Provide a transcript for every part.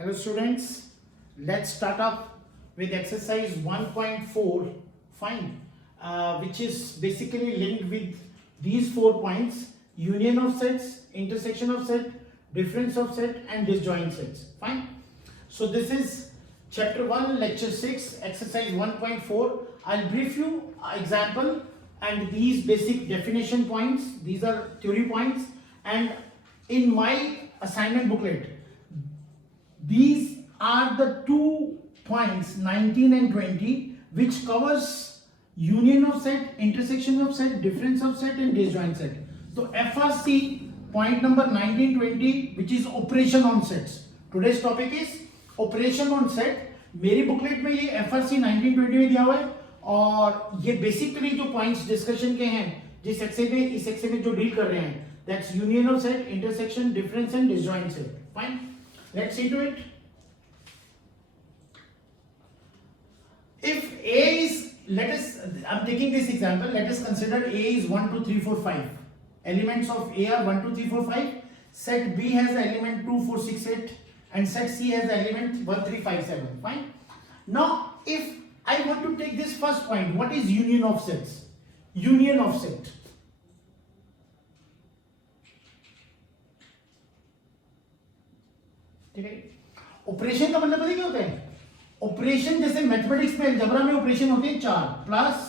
Hello students, let's start up with exercise 1.4 fine, which is basically linked with these 4 points: union of sets, intersection of set, difference of set and disjoint sets. Fine. So this is chapter 1 lecture 6 exercise 1.4. I'll brief you example and these basic definition points. These are theory points, and in my assignment booklet these are the 2 points 19 and 20 which covers union of set, intersection of set, difference of set and disjoint set. So FRC point number 19, 20 which is operation on sets. Today's topic is operation on set. मेरी booklet में ये FRC 19, 20 में दिया हुआ है और ये basically जो पॉइंट्स डिस्कशन के हैं जिस सेक्शन में इस सेक्शन में जो डील कर रहे हैं that's union of set, intersection, difference and disjoint set. Fine. Let's see to it. If A is, I'm taking this example, let us consider A is 1, 2, 3, 4, 5. Elements of A are 1, 2, 3, 4, 5. Set B has the element 2, 4, 6, 8 and set C has the element 1, 3, 5, 7. Fine. Now, if I want to take this first point, what is union of sets? Union of set. Operation का मतलब पता क्या होता है? Operation जैसे mathematics में algebra में operation होते हैं 4: plus,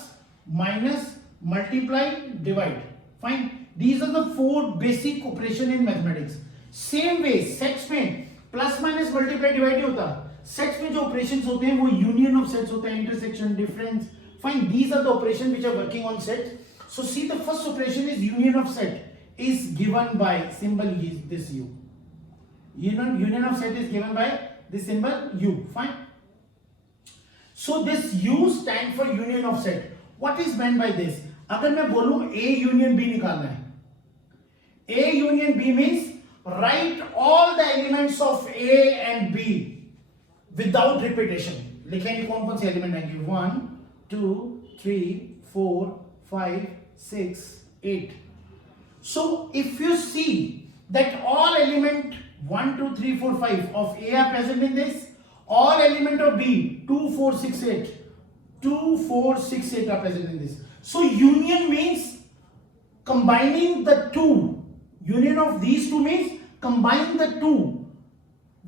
minus, multiply, divide. Fine. These are the 4 basic operation in mathematics. Same way sets में प्लस, माइनस, मल्टीप्लाई, डिवाइड नहीं होता. सेट्स में जो ऑपरेशंस होते हैं वो यूनियन ऑफ सेट्स होते हैं, intersection, difference. Fine. These are the operation which are working on set. So see the first operation is union of set is given by symbol this u. Union of set is given by this symbol U. Fine. So this U stand for union of set. What is meant by this? अगर मैं बोलूं A union B निकालना है, A union B means write all the elements of A and B without repetition. लिखेंगे कौन कौन से element आएंगे? 1, 2, 3, 4, 5, 6, 8. So if you see that all element 1, 2, 3, 4, 5 of A are present in this, all element of B 2, 4, 6, 8 2, 4, 6, 8 are present in this. So union means combining the two. Union of these two means combine the two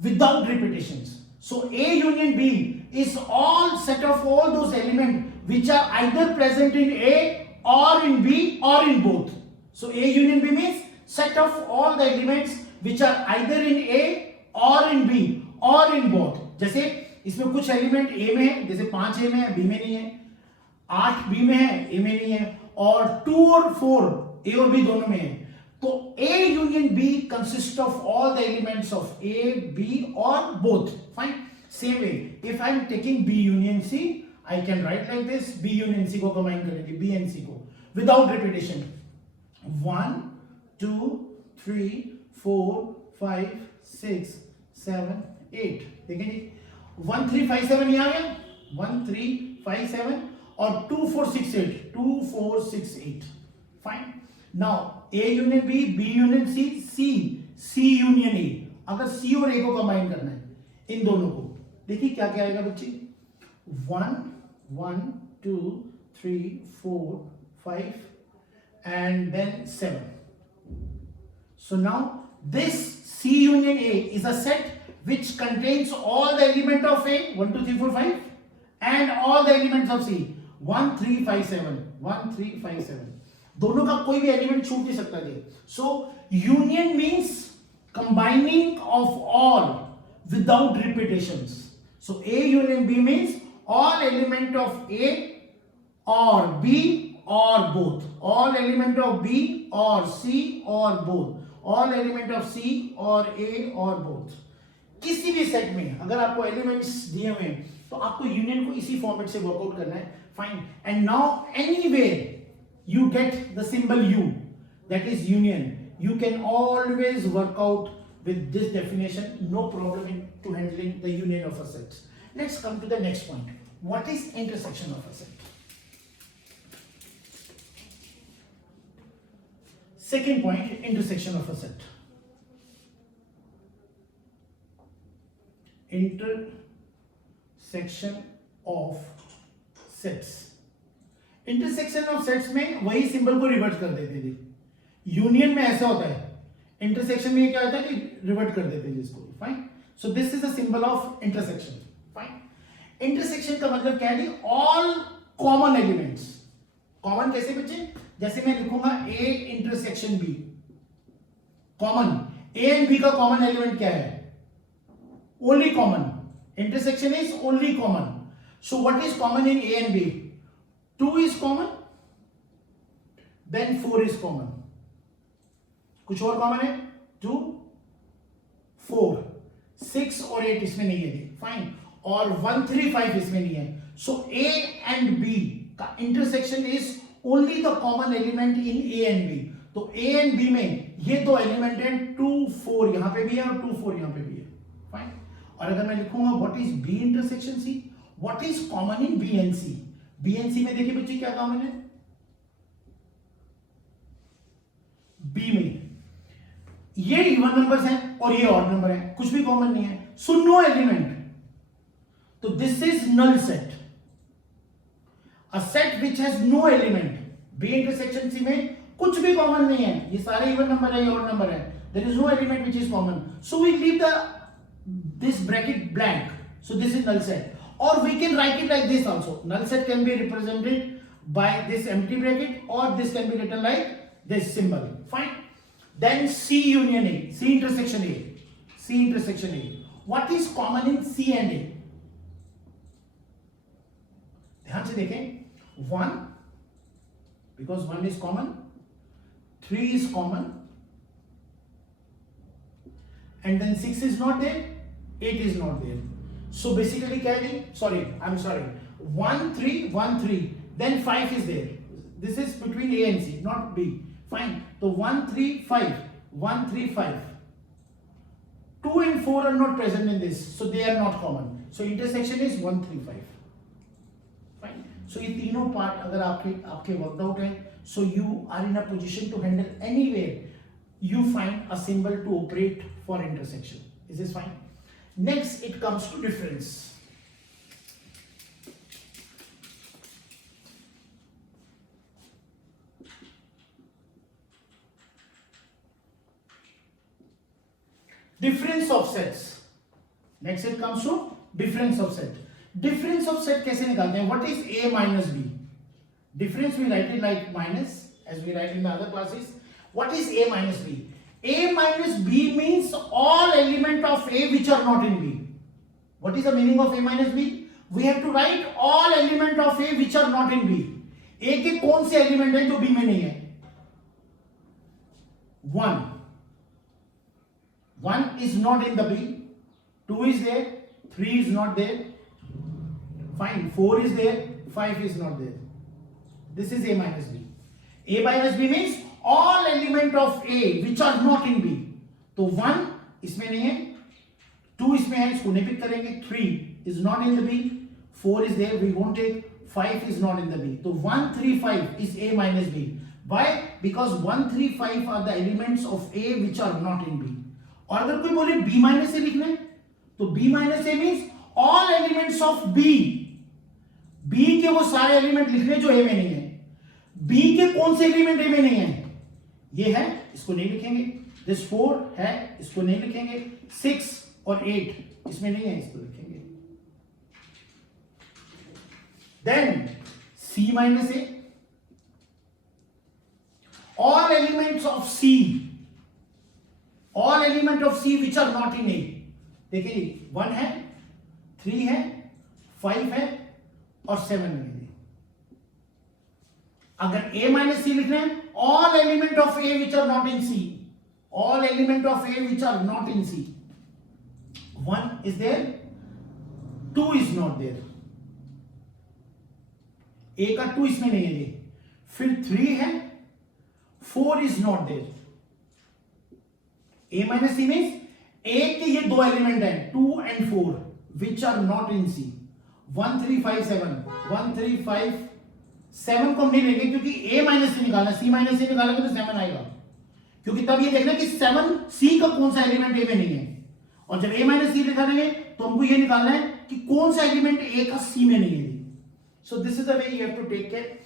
without repetitions. So A union B is all set of all those elements which are either present in A or in B or in both. So A union B means set of all the elements which are either in A or in B or in both. जैसे इसमें कुछ element A में है, जैसे 5 A में है, B में नहीं है, 8 B में है, A में नहीं है, और 2 और 4 A और B दोनों में है. तो A union B consists of all the elements of A, B or both. Fine. Same way, if I am taking B union C, I can write like this. B union C को combine करेंगे, B and C को without repetition. 1, 2, 3, 4, 5, 6, 7, 8. देखेंगे 1, 3, 5, 7 ये आ गया. 1, 3, 5, 7 और 2, 4, 6, 8. 2, 4, 6, 8. Fine. Now A union B, B union C, C union A. अगर C और A को कंबाइन करना है इन दोनों को, देखिए क्या क्या आएगा बच्चे? 1, 1, 2, 3, 4, 5 and then 7. So now this C union A is a set which contains all the element of A 1, 2, 3, 4, 5 and all the elements of C 1, 3, 5, 7. 1, 3, 5, 7. दोनों का कोई भी एलिमेंट छूट नहीं सकता है. So union means combining of all without repetitions. So A union B means all element of A or B or both. All element of B or C or both. All element of C or A or both. किसी भी set में अगर आपको elements दिए हुए हैं तो आपको यूनियन को इसी फॉर्मेट से वर्कआउट करना है. Fine. And now anywhere you get the symbol U, that is union, you can always work out with this definition. No problem to handling the union of a set. Let's come to the next point. What is intersection of a set? Second point, intersection of a set. Intersection of sets. Intersection of sets में वही symbol को revert कर देते थे। Union में ऐसा होता है, इंटरसेक्शन में क्या होता है कि रिवर्ट कर देते हैं जिसको। Fine, so this is the symbol of intersection. Fine, intersection का मतलब क्या है? All common elements. कॉमन कैसे बच्चे? जैसे मैं लिखूंगा A intersection B, common A and B का कॉमन एलिमेंट क्या है? Only common. Intersection is only common. So what is common in A and B? 2 is common, then 4 is common. कुछ और कॉमन है? 2, 4, 6 और 8 इसमें नहीं है। फाइन, और 1, 3, 5 इसमें नहीं है। सो A एंड B का intersection is only the common element in A and B। तो A एंड B में ये दो एलिमेंट हैं, 2, 4 यहां पे भी है और 2, 4 यहां पे भी है। फाइन, और अगर मैं लिखूंगा what is B intersection C, what is common in B and C? B and C में देखिए बच्चे क्या कॉमन है? बी में ये इवन नंबर्स हैं और ये ऑड नंबर है, कुछ भी कॉमन नहीं है। सो नो एलिमेंट, तो this is null set, a set which has no element. B intersection C में कुछ भी कॉमन नहीं है, ये सारे इवन नंबर है, ये ऑड नंबर है, there is no element which is common. So we leave the this bracket blank, so this is null set. Or we can write it like this also. Null set can be represented by this empty bracket, or this can be written like this symbol. Fine. Then C union A, C intersection A, C intersection A. What is common in C and A? ध्यान से देखें। 1, because 1 is common, 3 is common, and then 6 is not there, 8 is not there. So basically क्या है? Sorry, I'm sorry. 1, 3, 1, 3. Then 5 is there. This is between A and C, not B. Fine. So 1, 3, 5. 1, 3, 5. 2 and 4 are not present in this, so they are not common. So intersection is 1, 3, 5. Fine. So ये तीनों part अगर आपके worked out है, so you are in a position to handle anywhere you find a symbol to operate for intersection. Is this fine? Next it comes to difference. Difference of sets. Next it comes to difference of set. Difference of set कैसे निकालते हैं? What is A minus B? Difference we write it like minus as we write in the other classes. What is A minus B? A minus B means all element of A which are not in B. What is the meaning of A minus B? We have to write all element of A which are not in B. A के कौन से element हैं जो B में नहीं है? 1. 1 is not in the B. 2 is there. 3 is not there. Fine. 4 is there. 5 is not there. This is A minus B. A minus B means all element of A which are not in B. तो 1 इसमें नहीं है, 2 इसमें है, इसको नहीं pick करेंगे, 3 is not in the B, 4 is there, we won't take, 5 is not in the B. तो 1, 3, 5 is A minus B. Why? Because 1, 3, 5 are the elements of A which are not in B. और अगर कोई बोले B minus A लिखना है, तो B minus A means all elements of B. B के वो सारे एलिमेंट लिखने जो A में नहीं है। B के कौन से एलिमेंट A में नहीं है? ये है, इसको नहीं लिखेंगे। दिस 4 है, इसको नहीं लिखेंगे। 6 और 8 इसमें नहीं है, इसको लिखेंगे। Then C minus A, all elements of C, all element of C which are not in A. देखिए 1 है, 3 है, 5 है और 7 नहीं है। अगर A minus C लिखना है, all element of A which are not in C, all element of A which are not in C. 1 is there, 2 is not there. A का 2 इसमें नहीं है, फिर 3 है, 4 is not there. A minus C means A के ये दो element हैं 2 and 4 which are not in C. 1, 3, 5, 7, 1, 3, 5, 7 को हम नहीं लेंगे क्योंकि A माइनस C निकालना, C माइनस C निकालेंगे तो 7 आएगा, क्योंकि तब ये देखना कि 7 C का कौन सा एलिमेंट A में नहीं है, और जब A माइनस C निकालेंगे तो हमको ये निकालना है कि कौन सा एलिमेंट ए का सी में नहीं है। So this is the way you have to take care.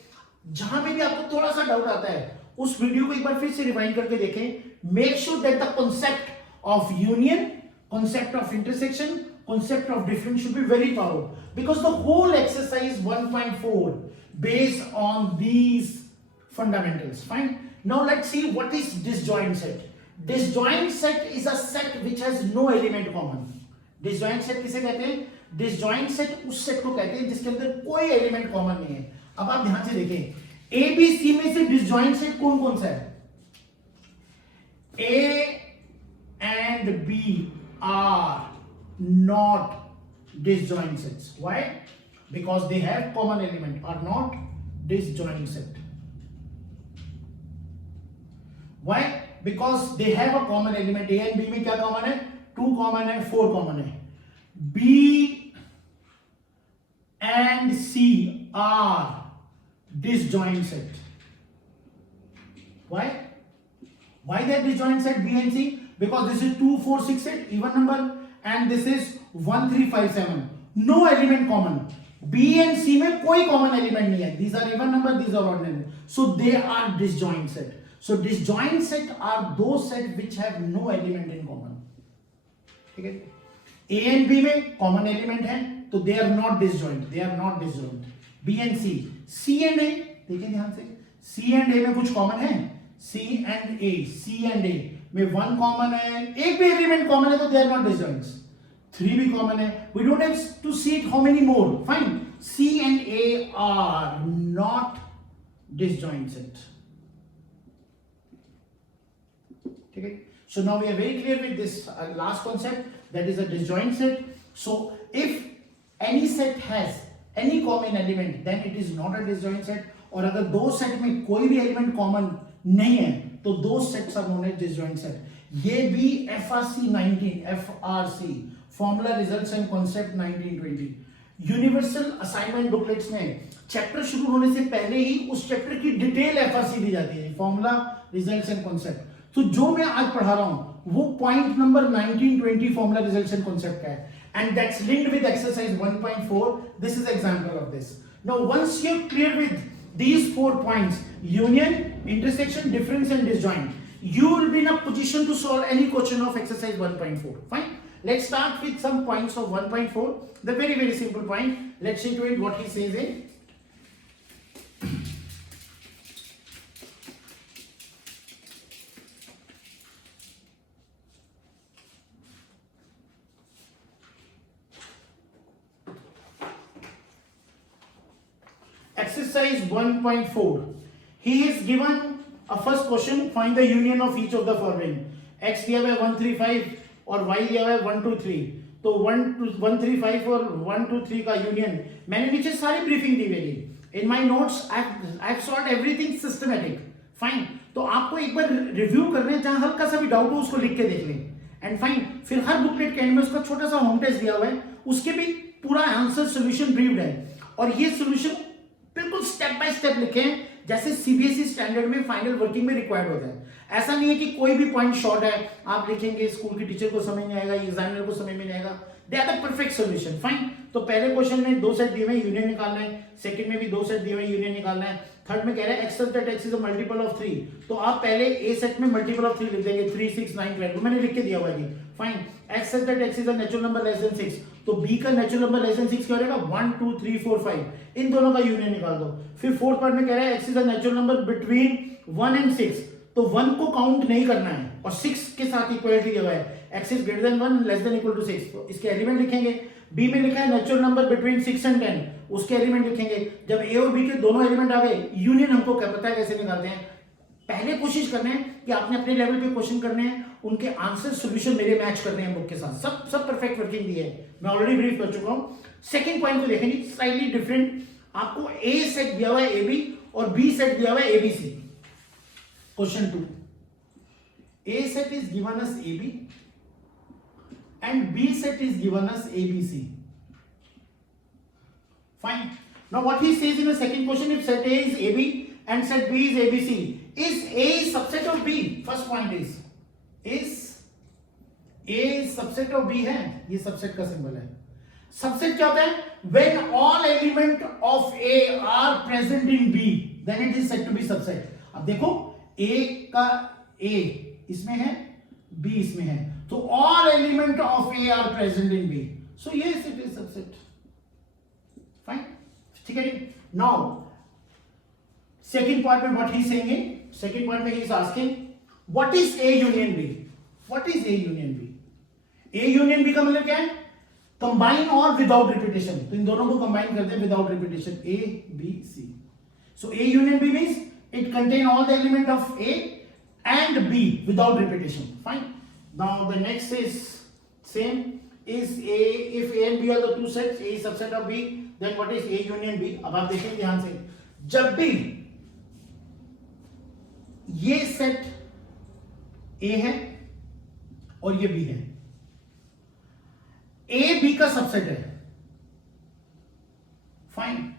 जहां पे भी आपको थोड़ा सा डाउट आता है उस वीडियो को एक बार फिर से रिवाइंड करके देखें। Make sure that the concept of union, concept of intersection, concept of difference should be very thorough, because the whole exercise 1.4 based on these fundamentals. Fine. Now let's see what is disjoint set. Disjoint set is a set which has no element common. Disjoint set किसे कहते हैं? Disjoint set उस set को कहते हैं जिसके अंदर कोई एलिमेंट कॉमन नहीं है। अब आप ध्यान से देखें, A B C में से disjoint set कौन कौन सा है? A and B are not disjoint sets. Why? Because they have common element, are not disjoint set. Why? Because they have a common element. A and B में क्या common है? 2 common है, 4 common है. B and C are disjoint set. Why? Why they are disjoint set B and C? Because this is 2 4 6 8 even number and this is 1 3 5 7, no element common. B and C में कोई common element नहीं है. These are even number, these are odd number, so they are disjoint set. So disjoint set are those set which have no element in common. ठीक है? A and B में common element है तो they are not disjoint, they are not disjoint. B and C, C and A देखिए ध्यान से, C and A में कुछ common है? C and A में 1 कॉमन है, एक भी एलिमेंट कॉमन है तो दे आर नॉट डिसजॉइंट्स। 3 भी कॉमन है, we don't have to see it how many more. Fine, C and A are not disjoint set. ठीक है, so now we are very clear with this last concept, that is a disjoint set. So if any set has any common element then it is not a disjoint set, और अगर दो set में कोई भी element common नहीं है तो दो sets are known as disjoint set. ये भी FRC 19 FRC formula results and concept 1920 universal assignment booklets में चैप्टर शुरू होने से पहले ही उस चैप्टर की डिटेल FRC दी जाती है, फॉर्मूला रिजल्ट्स एंड कॉन्सेप्ट। तो जो मैं आज पढ़ा रहा हूं वो point number 1920 formula results and concept का है, and that's linked with exercise 1.4. This is example of this. Now once you are clear with these 4 points, union, intersection, difference and disjoint, you will be in a position to solve any question of exercise 1.4. Fine, let's start with some points of 1.4. The very simple point, let's see to it what he says in exercise 1.4. he is given a first question, find the union of each of the following. x दिया हुआ है 1 3 5 और y दिया हुआ है 1 2 3. तो 1 3 5 और 1 2 3 का यूनियन मैंने नीचे सारी ब्रीफिंग दी हुई है in my notes. I have solved everything systematic. Fine, तो आपको एक बार रिव्यू कर रहे हैं, जहां हल्का सा भी डाउट हो उसको लिख के देख लें. एंड फाइन, फिर हर बुकलेट के एंड में उसका छोटा सा होम टेस्ट दिया हुआ है, उसके भी पूरा आंसर सॉल्यूशन ब्रीफ्ड है, और ये सॉल्यूशन बिल्कुल स्टेप बाय स्टेप लिखे हैं जैसे सीबीएसई स्टैंडर्ड में फाइनल वर्किंग में रिक्वायर्ड होता है। ऐसा नहीं है कि कोई भी पॉइंट शॉर्ट है आप लिखेंगे स्कूल की टीचर को समझ नहीं आएगा, एग्जामिनर को समझ में नहीं आएगा. They are the perfect solution. Fine, तो पहले क्वेश्चन में 2 सेट दिए हुए हैं, यूनियन निकालना है. सेकंड में भी 2 सेट दिए हुए हैं, यूनियन निकालना है. थर्ड में कह रहा है x that x is a multiple of 3. तो आप पहले ए सेट में मल्टीपल ऑफ 3 लिख देंगे, 3 6 9 12. मैंने लिख के दिया हुआ है. Fine, x that x is a natural number less than 6. तो बी का नेचुरल नंबर लेस देन 6 क्या हो जाएगा, 1 2 3 4 5. इन दोनों का यूनियन निकाल दो. फिर फोर्थ पार्ट में कह रहा है x is a natural number between 1 and 6. तो 1 को काउंट नहीं करना है और 6 के साथ इक्वलिटी दिया हुआ है, x is greater than 1 less than equal to 6. तो इसके एलिमेंट लिखेंगे. b में लिखा है नेचुरल नंबर बिटवीन 6 एंड 10, उसके एलिमेंट लिखेंगे. जब a और b के दोनों एलिमेंट आ गए, यूनियन हमको क्या पता है कैसे निकालते हैं. पहले कोशिश करना है कि आपने अपने लेवल पे क्वेश्चन करने हैं, उनके आंसर सॉल्यूशन मेरे मैच करने हैं बुक के साथ. सब परफेक्ट वर्किंग दी है, मैं ऑलरेडी ब्रीफ कर चुका हूं. सेकंड पॉइंट को देखेंगे, स्लाइटली डिफरेंट. आपको a सेट दिया हुआ है ab और b सेट दिया हुआ है abc. Question 2, a set is given as ab and b set is given as abc. Fine. Now what he says in the second question, if set a is ab and set b is abc, is a subset of b? First point is A subset of B है, ये subset का symbol है। Subset क्या होता है? When all element of A are present in B then it is said to be subset. अब देखो ए का ए इसमें है, बी इसमें है, तो all element of A are present in B, so yes it is subset. Fine, ठीक है। नाउ सेकंड पॉइंट में what he is saying, second point में he is asking what is A union B. What is A union B? A union B का मतलब क्या है? Combine और without repetition. तो इन दोनों को कंबाइन करते हैं without repetition, A B C. So A union B means it contain all the element of A and B without repetition. Fine. Now the next is same. Is A, if A and B are the two sets, A is subset of B, then what is A union B? अब आप देखें ध्यान से, जब भी ये set A है और ये B है, A B का सबसेट है। फाइन,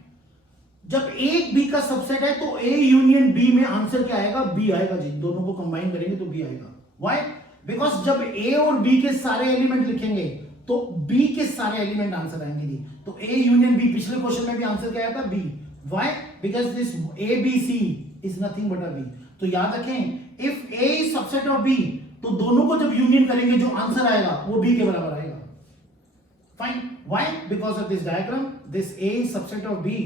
जब एक बी का सबसेट है तो ए यूनियन बी में आंसर क्या आएगा? बी आएगा जी। दोनों को कंबाइन करेंगे तो बी आएगा। व्हाई? बिकॉज जब ए और बी के सारे एलिमेंट लिखेंगे तो बी के सारे एलिमेंट आंसर आएंगे जी। तो ए यूनियन बी, पिछले क्वेश्चन में भी आंसर क्या आया था? B. Why? Because this A B C is nothing but A B. तो याद रखें, if A is subset of B, तो दोनों को जब यूनियन करेंगे जो आंसर आएगा वो बी के बराबर आएगा। Fine, why? Because of this diagram, this A is subset of B,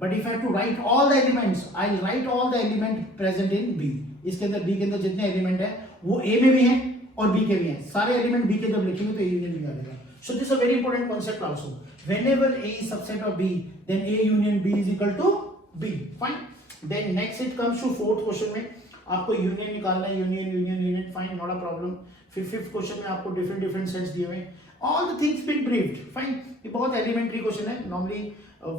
but if I have to write all the elements, I'll write all the element present in B. इसके अंदर B के अंदर जितने element है वो A में भी हैं और B के भी हैं। सारे एलिमेंट B के जब लिखेंगे तो A यूनियन B आ जाएगा। So this is a very important concept also. Whenever A is subset of B, then A union B is equal to B. Fine. Then next it comes to fourth question में आपको union निकालना है, union union union, fine, not a problem. फिर fifth question में आपको different different sets दिए हुए, all the things been briefed. Fine, ये बहुत एलिमेंट्री क्वेश्चन है। नॉर्मली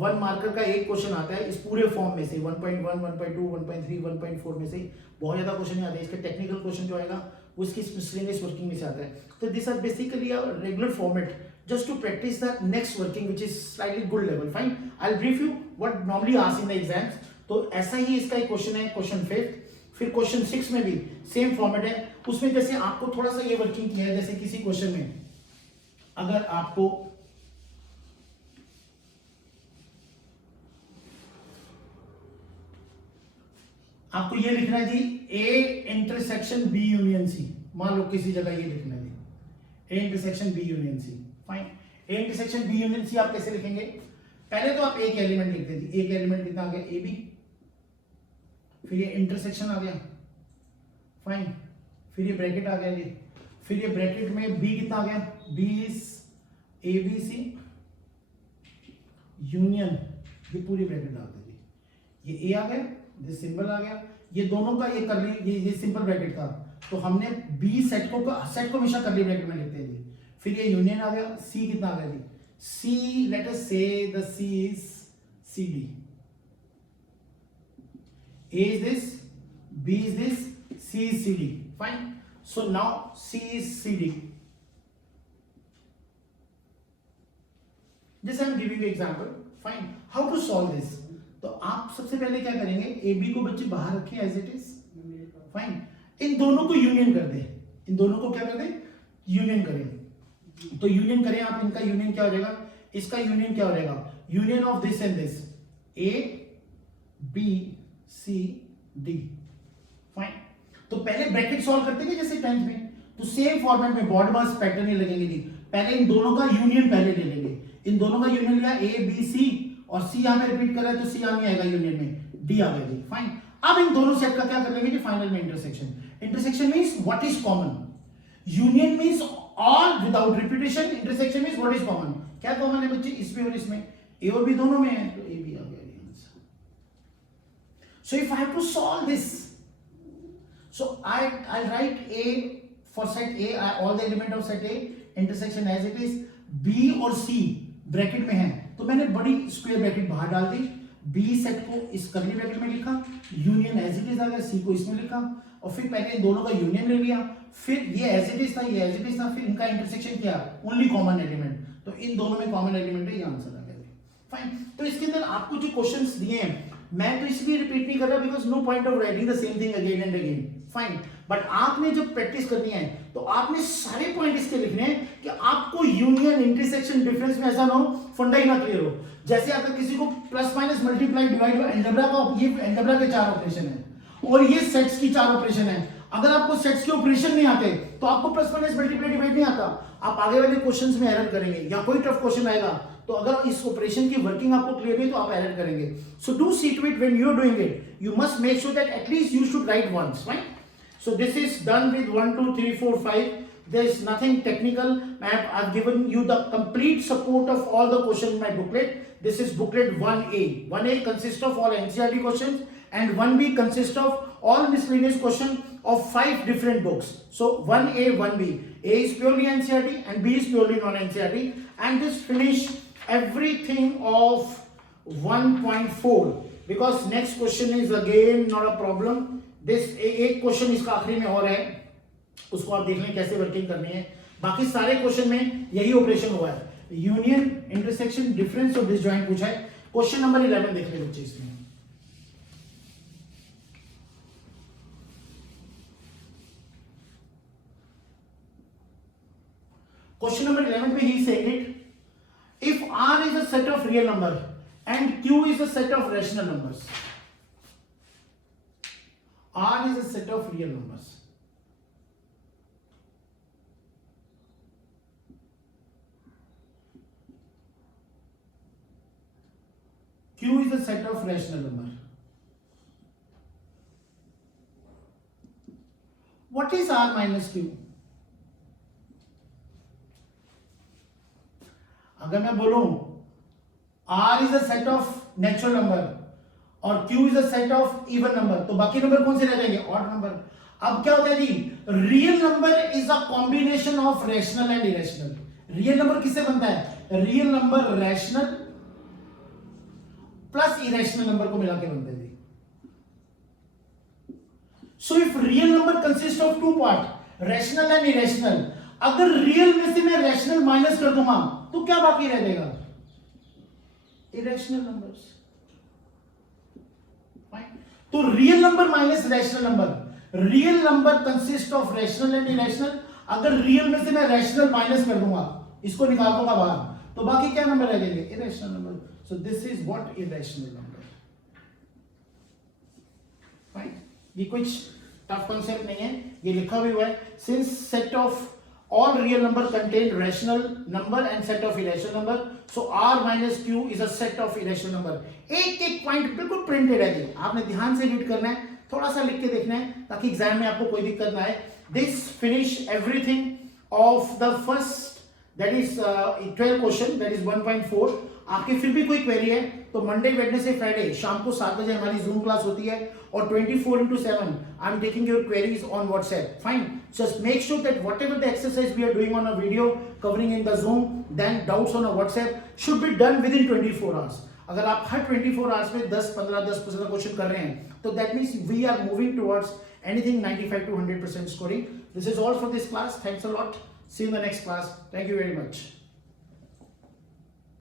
1 मार्कर का एक क्वेश्चन आता है इस पूरे फॉर्म में से, 1.1, 1.2, 1.3, 1.4 में से बहुत ज्यादा क्वेश्चन नहीं आते। इसका टेक्निकल क्वेश्चन जो आएगा वो इसकी मिसलेनियस वर्किंग में से आता है। तो this are basically a regular format just to practice the next working which is slightly good level. Fine, I'll brief you what normally asked in the exams. तो ऐसा ही इसका एक क्वेश्चन है, क्वेश्चन 5। फिर क्वेश्चन 6 में भी सेम फॉर्मेट है। उसमें जैसे आपको थोड़ा सा ये वर्किंग किया है, जैसे किसी क्वेश्चन में अगर आपको ये लिखना है जी, A intersection B union C. मान लो किसी जगह ये लिखना है जी, A intersection B union C. Fine, A intersection B union C आप कैसे लिखेंगे? पहले तो आप एक एलिमेंट लिख देते, एक एलिमेंट कितना आ गया? ए बी, फिर ये इंटरसेक्शन आ गया। फाइन, फिर ये ब्रैकेट आ गया जी, फिर ये ब्रैकेट में बी कितना आ गया? B is A B C union, ये पूरी ब्रैकेट डाल दीजिए। ये ए आ गया, ये सिंबल आ गया, ये दोनों का ये करली, ये सिंपल ब्रैकेट था, तो हमने बी सेट को हमेशा करली ब्रैकेट में लिखते हैं जी। फिर ये यूनियन आ गया, सी कितना आ गया जी? सी, let us say the C is C D, A is this, B is this, C is C D. Fine, so now C is C D. जैसे I am giving example. Fine, how to solve this? तो आप सबसे पहले क्या करेंगे, A B को बच्चे बाहर रखें एज इट इज। फाइन, इन दोनों को यूनियन कर दें, इन दोनों को क्या कर दें? यूनियन करें। तो यूनियन करें आप, इनका यूनियन क्या हो जाएगा? इसका यूनियन क्या हो जाएगा? Union of this and this, A B C D. Fine, तो पहले ब्रैकेट सॉल्व करते हैं जैसे 10th में, तो सेम फॉर्मेट में बॉड मास पैटर्न ही लगेंगे जी। पहले इन दोनों का यूनियन पहले ले लेंगे, इन दोनों का यूनियन लिया, ए बी सी, और सी यहां में रिपीट कर रहा है तो सी यहां में आएगा यूनियन में, डी आ गया जी। फाइन, अब इन दोनों सेट का क्या कर लेंगे जी? फाइनल में intersection. Intersection means what is common, union means all without repetition, intersection means what is common. क्या कॉमन है बच्चे इसमें और इसमें? ए और बी दोनों में है, तो ए बी आ गया जी answer. So if I have to solve this, so I write A for set A, all the element of set A, intersection as it is, B और सी ब्रैकेट में है, तो मैंने बड़ी स्क्वायर ब्रैकेट बाहर डाल दी, बी सेट को इस करली ब्रैकेट में लिखा, यूनियन एज इट इज आ गया, सी को इसमें लिखा, और फिर पहले इन दोनों का यूनियन ले लिया, फिर ये एज इट इज था, ये एज इट इज था, फिर इनका इंटरसेक्शन किया, ओनली कॉमन एलिमेंट, तो इन दोनों में कॉमन एलिमेंट है, ये आंसर आ गया। फाइन, तो इसके अंदर आपको जो क्वेश्चंस दिए हैं मैं तो इसलिए रिपीट नहीं कर रहा because no point of writing the same thing again and again. Fine, but आपने जब प्रैक्टिस करनी है तो आपने सारे पॉइंट इसके लिखने हैं कि आपको यूनियन, इंटरसेक्शन, डिफरेंस में ऐसा ना हो फंडा ही ना क्लियर हो। जैसे अगर किसी को plus minus multiply divide algebra का, ये अलजेब्रा के 4 ऑपरेशन है और ये सेट्स की 4 ऑपरेशन है। अगर आपको सेट्स के ऑपरेशन नहीं आते तो आपको प्लस माइनस मल्टीप्लाई डिवाइड नहीं आता, आप आगे वाले क्वेश्चंस में एरर करेंगे, या कोई टफ क्वेश्चन आएगा तो अगर इस ऑपरेशन की वर्किंग आपको क्लियर नहीं तो आप एरर करेंगे। So do see to it when you are doing it, you must make sure that at least you should write once, right? So this is done with 1 2 3 4 5. There is nothing technical. I've given you the complete support of all the questions in my booklet. This is booklet 1A. 1A consists of all NCERT questions and 1B consists of all miscellaneous questions of 5 different books. So 1A, 1B. A is purely NCERT and B is purely non-NCERT. And this finish everything of 1.4 because next question is again not a problem. This एक question इसका आखिरी में और है, उसको आप देख लें कैसे वर्किंग करनी है। बाकी सारे क्वेश्चन में यही ऑपरेशन हुआ है, यूनियन, इंटरसेक्शन, डिफरेंस और डिसजॉइंट पूछा है। क्वेश्चन नंबर 11 देख ले बच्चे इसमें। क्वेश्चन नंबर 11 में he said it, if R is a set of real number and Q is a set of rational numbers, R is a set of real numbers. Q is a set of rational number. What is R minus Q? अगर मैं बोलूं R is a set of natural number और Q is a set of even number, तो बाकी number कौन से रह जाएंगे? Odd number. अब क्या होता है जी, real number is a combination of rational and irrational. Real number किससे बनता है? Real number rational plus irrational number को मिला के बनते हैं। So if real number consist of 2 part, rational and irrational, अगर रियल में से मैं रैशनल माइनस कर दूंगा तो क्या बाकी रह जाएगा? Irrational numbers. तो real number minus rational number, real number consist of rational and irrational, अगर रियल में से मैं रैशनल माइनस कर दूंगा, इसको निकाल दूंगा बाहर, तो बाकी क्या नंबर रह जाएंगे? Irrational number. So this is what irrational number, right? ये कुछ टफ कॉन्सेप्ट नहीं है, ये लिखा भी हुआ है, since set of all real number contain rational number and set of irrational number, so R minus Q is a set of irrational number. एक एक पॉइंट बिल्कुल प्रिंटेड है जी, आपने ध्यान से रीड करना है, थोड़ा सा लिख के देखना है ताकि एग्जाम में आपको कोई दिक्कत ना आए। This finish everything of the first, that is 12 question, that is 1.4। आपकी फिर भी कोई क्वेरी है तो मंडे, वेडनेसडे, फ्राइडे शाम को 7 बजे हमारी जूम क्लास होती है और 24/7 I am taking your queries on WhatsApp. Fine, just make sure that whatever the exercise we are doing on a video covering in the Zoom, then doubts on a WhatsApp should be done within 24 hours. अगर आप हर 24 hours में 10-15-10% का question कर रहे हैं तो that means we are moving towards anything 95 to 100% scoring. This is all for this class. Thanks a lot. See you in the next class. Thank you very much.